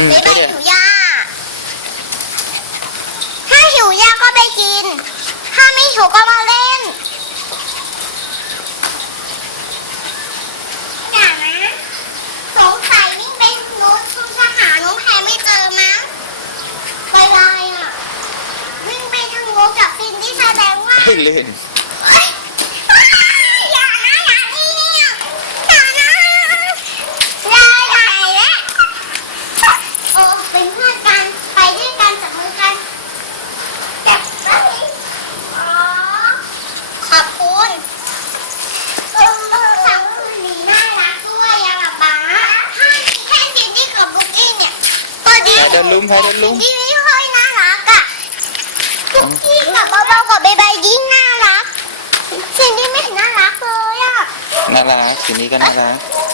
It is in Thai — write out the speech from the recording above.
อืมบ๊ายก็บายเดี๋ยวหิวหญ้า ถ้าหิวหญ้าก็ไปกิน ถ้าไม่หิวก็มาเล่นอย่านะสงสัยวิ่งไปโน้นคงจะหาน้องแพรไม่เจอมั้งไวๆอะ วิ่งไปทางโน้นกับฟินที่แสดงว่า ให้ลื่น เฮ้ยอย่านะอย่านี่อย่านะอย่าอย่าและโอ้เป็นเพื่อนกัน ไปด้วยกันจับมือกันจับไปอ๋อ ขอบคุณเออสังคืนนี้น่ารักด้วยอะแบบบ้าถ้ามีแค่ซินดี้กับบุ๊กกี้เนี่ยก็ดี พาเดิ นลุ้มพาเดินลุ้มซินดี้ไม่ค่อยน่ารักอะบุ๊กกี้กับเบาๆกับใบๆยิ่งน่ารักซินดี้ไม่เห็นน่ารักเลยอะน่ารักทีนี้ก็น่ารักเ